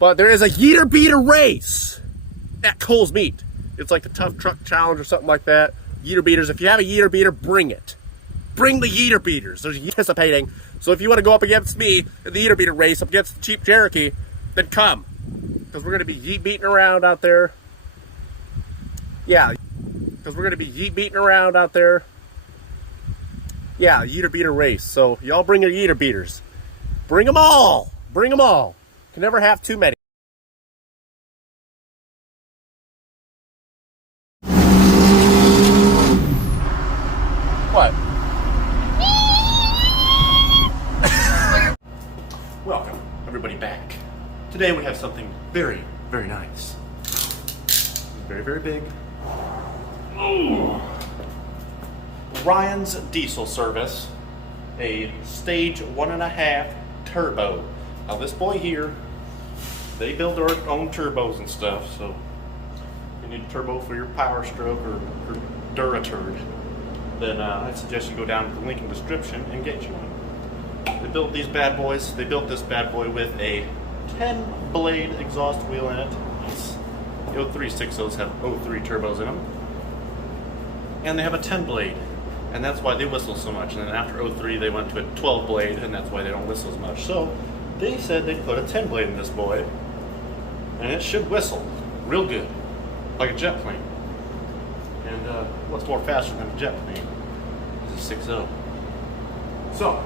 But there is a Yeeter Beater race at Cole's Meat. It's like the Tough Truck Challenge or something like that. Yeeter Beaters. If you have a Yeeter Beater, bring it. Bring the Yeeter Beaters. There's anticipating. So if you want to go up against me in the Yeeter Beater race, up against the cheap Cherokee, then come. Because we're going to be yeet beating around out there. Yeah. Because we're going to be yeet beating around out there. Yeah, Yeeter Beater race. So y'all bring your Yeeter Beaters. Bring them all. Bring them all. Can never have too many. What? Welcome, everybody, back. Today we have something very, very nice. Very, very big. Ooh. Ryan's Diesel Service, a stage 1.5 turbo. Now this boy here, they build their own turbos and stuff, so if you need a turbo for your powerstroke or duraturd, then I suggest you go down to the link in the description and get you one. They built these bad boys. They built this bad boy with a 10-blade exhaust wheel in it. The 0360s have 03 turbos in them. And they have a 10-blade. And that's why they whistle so much. And then after 03 they went to a 12-blade, and that's why they don't whistle as much. So they said they'd put a 10-blade in this boy, and it should whistle real good, like a jet plane. And what's more faster than a jet plane is a 6.0. So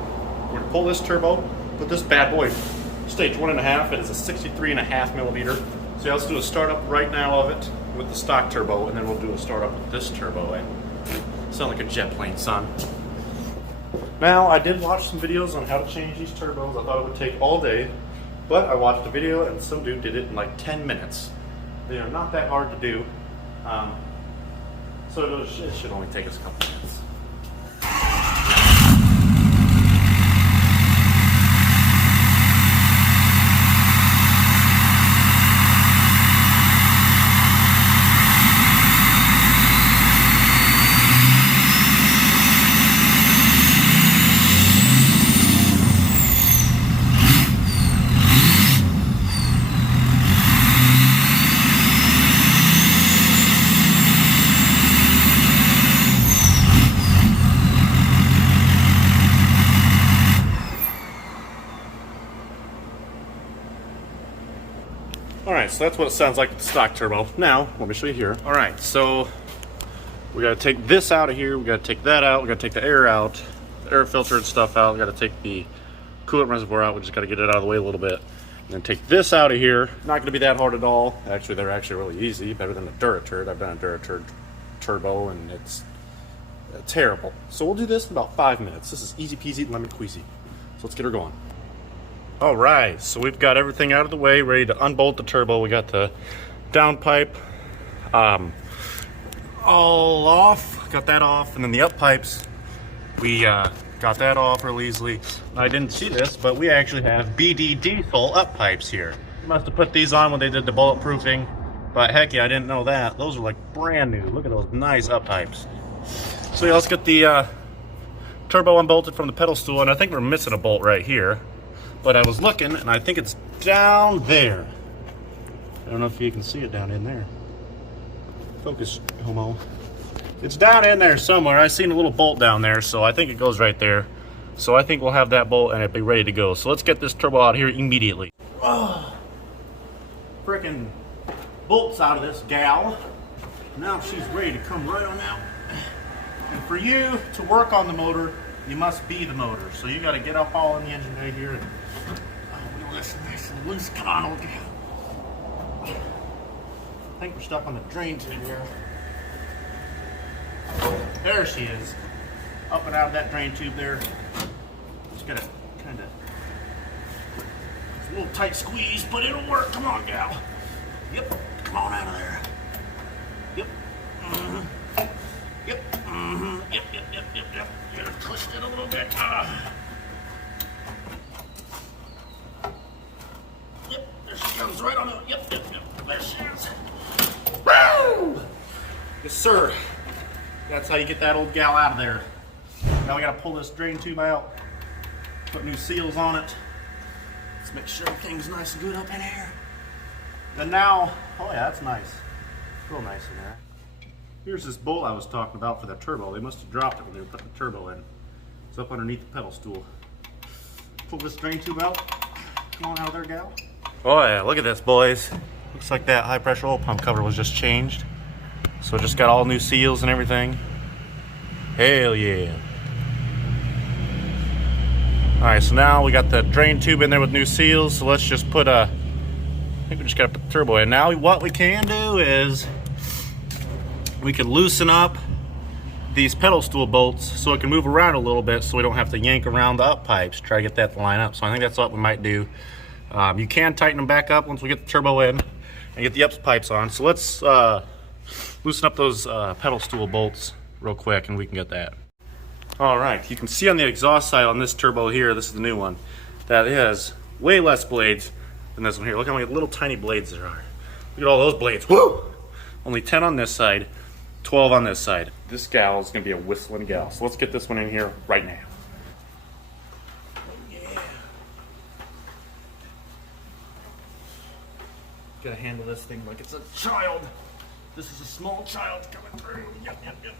we're gonna pull this turbo, put this bad boy stage 1.5. It is a 63.5 millimeter. So yeah, let's do a startup right now of it with the stock turbo, and then we'll do a startup with this turbo. And sound like a jet plane, son. Now, I did watch some videos on how to change these turbos. I thought it would take all day, but I watched a video and some dude did it in like 10 minutes. They are not that hard to do, so it should only take us a couple minutes. Alright, so that's what it sounds like with the stock turbo. Now, let me show you here. Alright, so we gotta take this out of here, we gotta take that out, we gotta take the air out, the air filter and stuff out, we gotta take the coolant reservoir out, we just gotta get it out of the way a little bit. And then take this out of here. Not gonna be that hard at all. Actually, they're actually really easy, better than a duraturd. I've done a duraturd turbo and it's terrible. So we'll do this in about 5 minutes. This is easy peasy, lemon squeezy. So let's get her going. All right, so we've got everything out of the way, ready to unbolt the turbo. We got the downpipe all off, got that off, and then the up pipes, we got that off real easily. I didn't see this, but we actually have BD Diesel up pipes here. They must have put these on when they did the bulletproofing, but heck yeah, I didn't know that. Those are like brand new. Look at those nice up pipes. So yeah, let's get the turbo unbolted from the pedal stool, and I think we're missing a bolt right here. But I was looking, and I think it's down there. I don't know if you can see it down in there. Focus, homo. It's down in there somewhere. I seen a little bolt down there, so I think it goes right there. So I think we'll have that bolt, and it'll be ready to go. So let's get this turbo out here immediately. Oh, freaking bolts out of this gal. Now she's ready to come right on out. And for you to work on the motor, you must be the motor. So you got to get up all in the engine bay here. And, nice and loose. Come on, old gal. I think we're stuck on the drain tube here. There she is. Up and out of that drain tube there. Just gotta kind of, it's a little tight squeeze, but it'll work. Come on, gal. Yep. Come on out of there. Yep. Mm-hmm. Yep. Mm-hmm. Yep. You gotta twist it a little bit. Yep. There she comes right on the. Yep. There she is. Woo! Yes, sir. That's how you get that old gal out of there. Now we gotta pull this drain tube out, put new seals on it. Let's make sure everything's nice and good up in here. And now, oh yeah, that's nice. Real nice in there. Here's this bolt I was talking about for the turbo. They must have dropped it when they were putting the turbo in. It's up underneath the pedal stool. Pull this drain tube out. Come on out there, gal. Oh yeah, look at this, boys. Looks like that high pressure oil pump cover was just changed. So it just got all new seals and everything. Hell yeah. Alright, so now we got the drain tube in there with new seals. So let's just put I think we just gotta put the turbo in. Now what we can do is we can loosen up these pedal stool bolts so it can move around a little bit so we don't have to yank around the up pipes, try to get that to line up. So I think that's what we might do. You can tighten them back up once we get the turbo in and get the up pipes on. So let's loosen up those pedal stool bolts real quick and we can get that. All right, you can see on the exhaust side on this turbo here, this is the new one, that it has way less blades than this one here. Look how many little tiny blades there are. Look at all those blades. Woo! Only 10 on this side, 12 on this side. This gal is gonna be a whistling gal. So let's get this one in here right now. Yeah. Gotta handle this thing like it's a child. This is a small child coming through. Yep, yep, yep.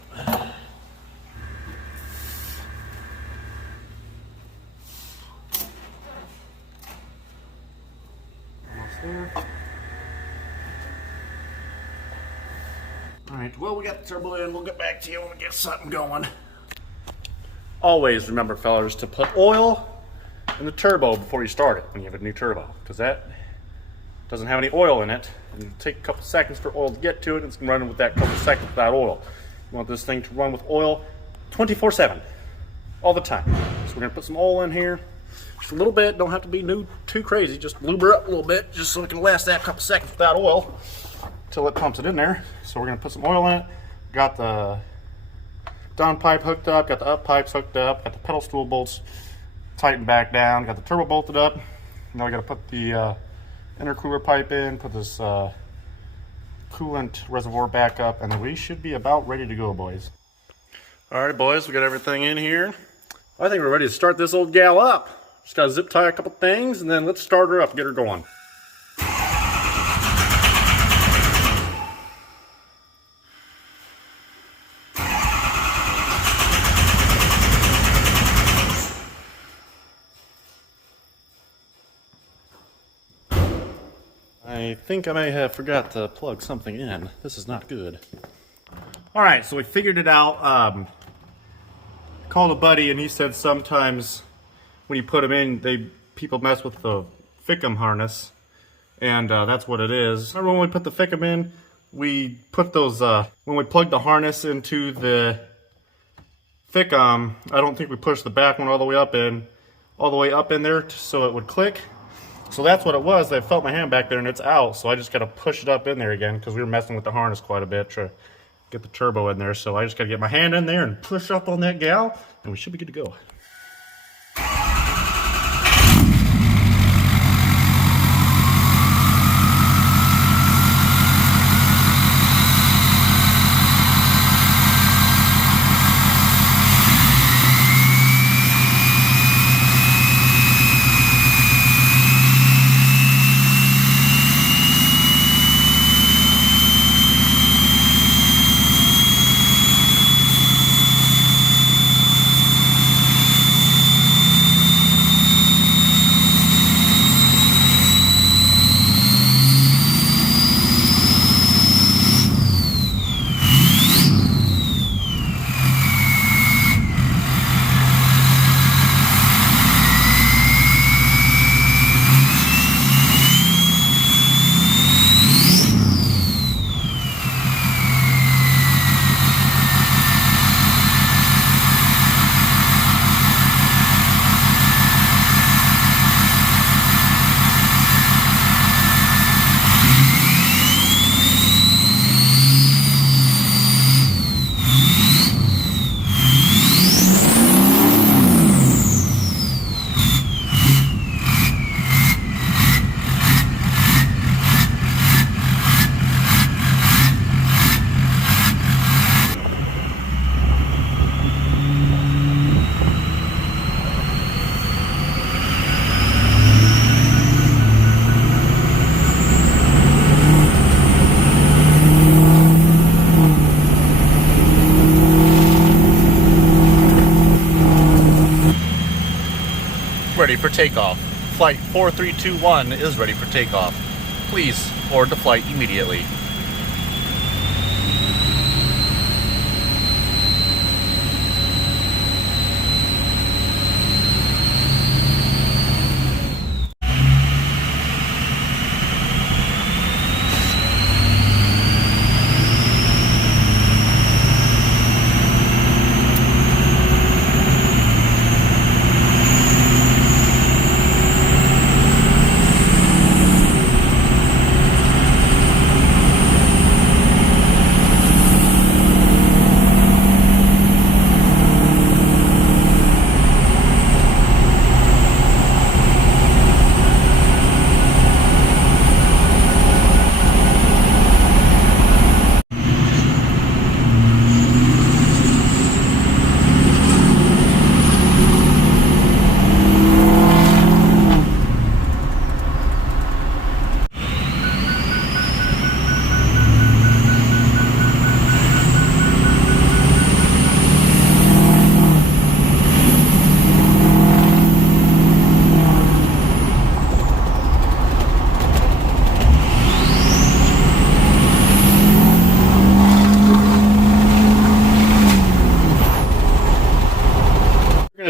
Almost there. Alright, well, we got the turbo in. We'll get back to you when we get something going. Always remember, fellas, to put oil in the turbo before you start it when you have a new turbo, because that doesn't have any oil in it. And it'll take a couple seconds for oil to get to it, and it's going to run with that couple seconds without oil. You want this thing to run with oil 24/7, all the time. So we're going to put some oil in here, just a little bit. Don't have to be too crazy. Just lube her up a little bit, just so it can last that couple seconds without oil until it pumps it in there. So we're going to put some oil in it. Got the down pipe hooked up, got the up pipes hooked up, got the pedal stool bolts tightened back down, got the turbo bolted up. Now we got to put the intercooler pipe in, put this coolant reservoir back up, and then we should be about ready to go, boys. All right, boys, we got everything in here. I think we're ready to start this old gal up. Just got to zip tie a couple things, and then let's start her up and get her going. I think I may have forgot to plug something in. This is not good. All right, so we figured it out. Called a buddy, and he said sometimes when you put them in, people mess with the Fickum harness, and that's what it is. Remember when we put the Fickum in, we put those when we plugged the harness into the Fickum. I don't think we pushed the back one all the way up in there, so it would click. So that's what it was. I felt my hand back there and it's out, so I just got to push it up in there again because we were messing with the harness quite a bit to get the turbo in there. So I just got to get my hand in there and push up on that gal, and we should be good to go. takeoff. Flight 4321 is ready for takeoff. Please board the flight immediately.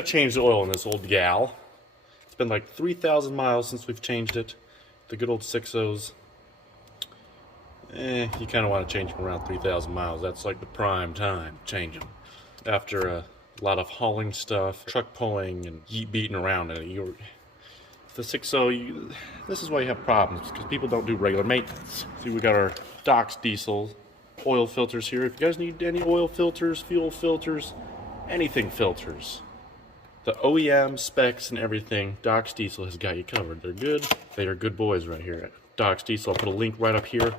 Change the oil in this old gal. It's been like 3,000 miles since we've changed it. The good old 6.0s. You kind of want to change them around 3,000 miles. That's like the prime time to change them. After a lot of hauling stuff, truck pulling, and beating around in it. The 6.0, this is why you have problems, because people don't do regular maintenance. See, we got our Doc's diesel oil filters here. If you guys need any oil filters, fuel filters, anything filters, the OEM specs and everything, Doc's Diesel has got you covered. They're good. They are good boys right here at Doc's Diesel. I'll put a link right up here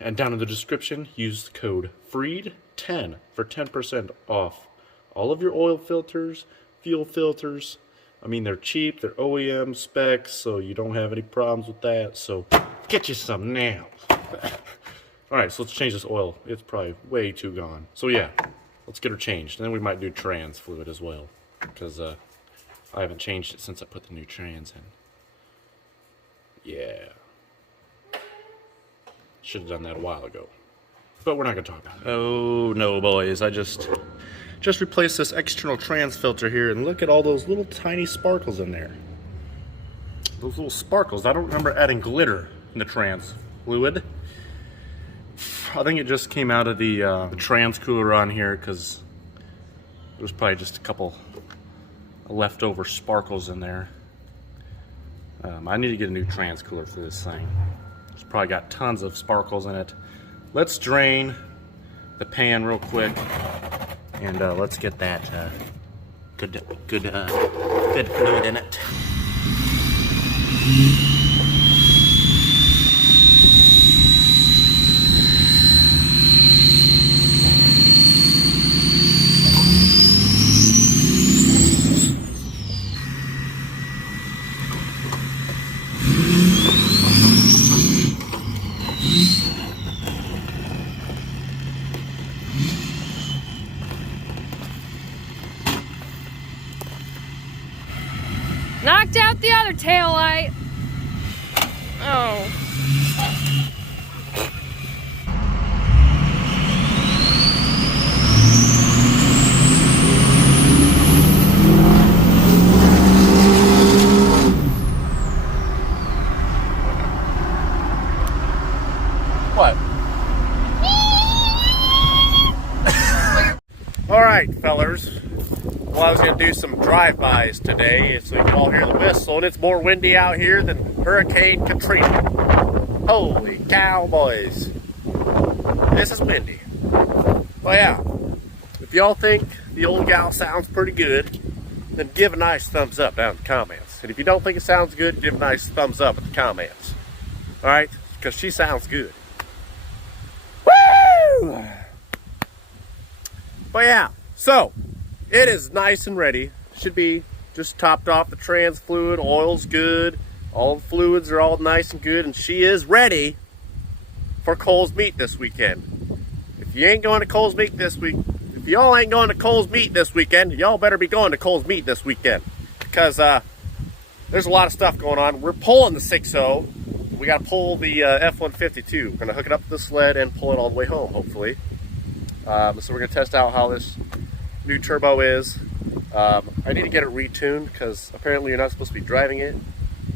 and down in the description. Use the code FREED10 for 10% off all of your oil filters, fuel filters. I mean, they're cheap. They're OEM specs, so you don't have any problems with that. So get you some now. All right, so let's change this oil. It's probably way too gone. So yeah, let's get her changed. And then we might do trans fluid as well, because I haven't changed it since I put the new trans in. Yeah. Should have done that a while ago. But we're not going to talk about it. Oh no, boys. I just replaced this external trans filter here, and look at all those little tiny sparkles in there. Those little sparkles. I don't remember adding glitter in the trans fluid. I think it just came out of the trans cooler on here, because there was probably just a couple leftover sparkles in there. I need to get a new trans cooler for this thing. It's probably got tons of sparkles in it. Let's drain the pan real quick, and let's get that good fluid in it. Knocked out the other tail light. Oh. What? All right, fellers. Well, I was going to do some drive-bys today, so you can all hear the whistle, and it's more windy out here than Hurricane Katrina. Holy cow, boys. This is windy. Well, yeah, if y'all think the old gal sounds pretty good, then give a nice thumbs up down in the comments. And if you don't think it sounds good, give a nice thumbs up in the comments. All right? Because she sounds good. Woo! But yeah, so it is nice and ready. Should be just topped off the trans fluid. Oil's good. All the fluids are all nice and good. And she is ready for Cole's Meat this weekend. If you ain't going to Cole's Meat this week, if y'all ain't going to Cole's Meat this weekend, y'all better be going to Cole's Meat this weekend. Because they're there's a lot of stuff going on. We're pulling the 6.0. We got to pull the F-150 too. We're going to hook it up to the sled and pull it all the way home, hopefully. So we're going to test out how this new turbo is. I need to get it retuned because apparently you're not supposed to be driving it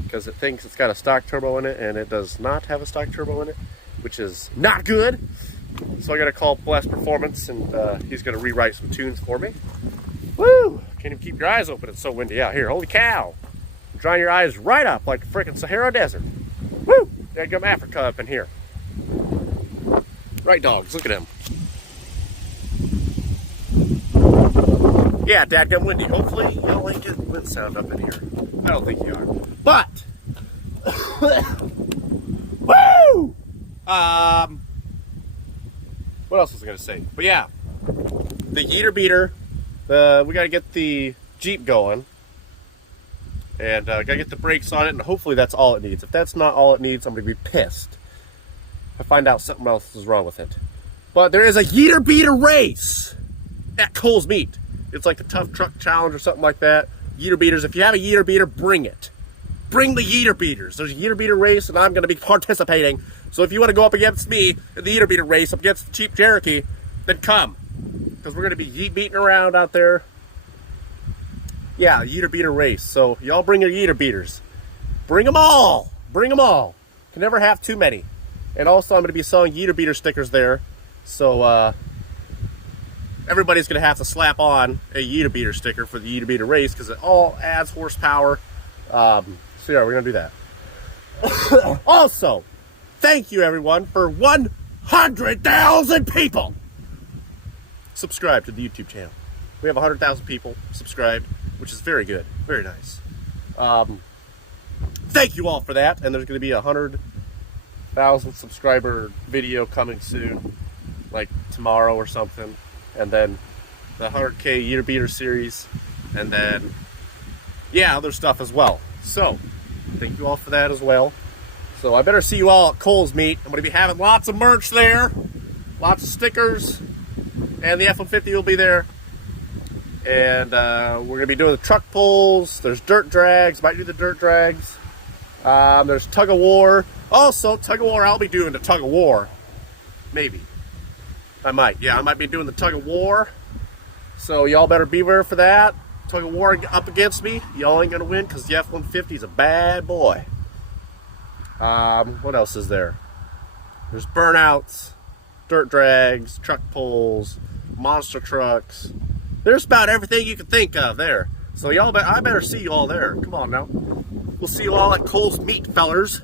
because it thinks it's got a stock turbo in it, and it does not have a stock turbo in it, which is not good. So I got to call Blast Performance, and he's going to rewrite some tunes for me. Woo! Can't even keep your eyes open. It's so windy out here. Holy cow! You're drying your eyes right up like the freaking Sahara Desert. Woo! There come Africa up in here. Right, dogs. Look at him. Yeah, dadgum windy. Hopefully y'all ain't getting wind sound up in here. I don't think you are. But woo! What else was I gonna say? But yeah, the Yeeter Beater. We gotta get the Jeep going, and gotta get the brakes on it, and hopefully that's all it needs. If that's not all it needs, I'm gonna be pissed. I find out something else is wrong with it. But there is a Yeeter Beater race at Cole's Meat. It's like the Tough Truck Challenge or something like that. Yeeter Beaters. If you have a Yeeter Beater, bring it. Bring the Yeeter Beaters. There's a Yeeter Beater race, and I'm going to be participating. So if you want to go up against me in the Yeeter Beater race, up against the cheap Cherokee, then come. Because we're going to be yeet beating around out there. Yeah, Yeeter Beater race. So y'all bring your Yeeter Beaters. Bring them all. Bring them all. Can never have too many. And also I'm going to be selling Yeeter Beater stickers there. So everybody's going to have to slap on a Yeeter Beater sticker for the Yeeter Beater race because it all adds horsepower. So yeah, we're going to do that. Also, thank you everyone for 100,000 people subscribe to the YouTube channel. We have 100,000 people subscribed, which is very good. Very nice. Thank you all for that. And there's going to be a 100,000 subscriber video coming soon, like tomorrow or something. And then the 100K Yeeter Beater series, and then yeah, other stuff as well. So thank you all for that as well. So I better see you all at Cole's Meat. I'm going to be having lots of merch there, lots of stickers, and the F-150 will be there. And we're going to be doing the truck pulls. There's dirt drags. Might do the dirt drags. There's tug of war. Also, tug of war. I'll be doing the tug of war. Maybe. I might. Yeah, I might be doing the tug of war. So y'all better beware for that. Tug of war up against me. Y'all ain't going to win because the F-150 is a bad boy. What else is there? There's burnouts, dirt drags, truck pulls, monster trucks. There's about everything you can think of there. So y'all, I better see you all there. Come on now. We'll see you all at Cole's Meat, fellers.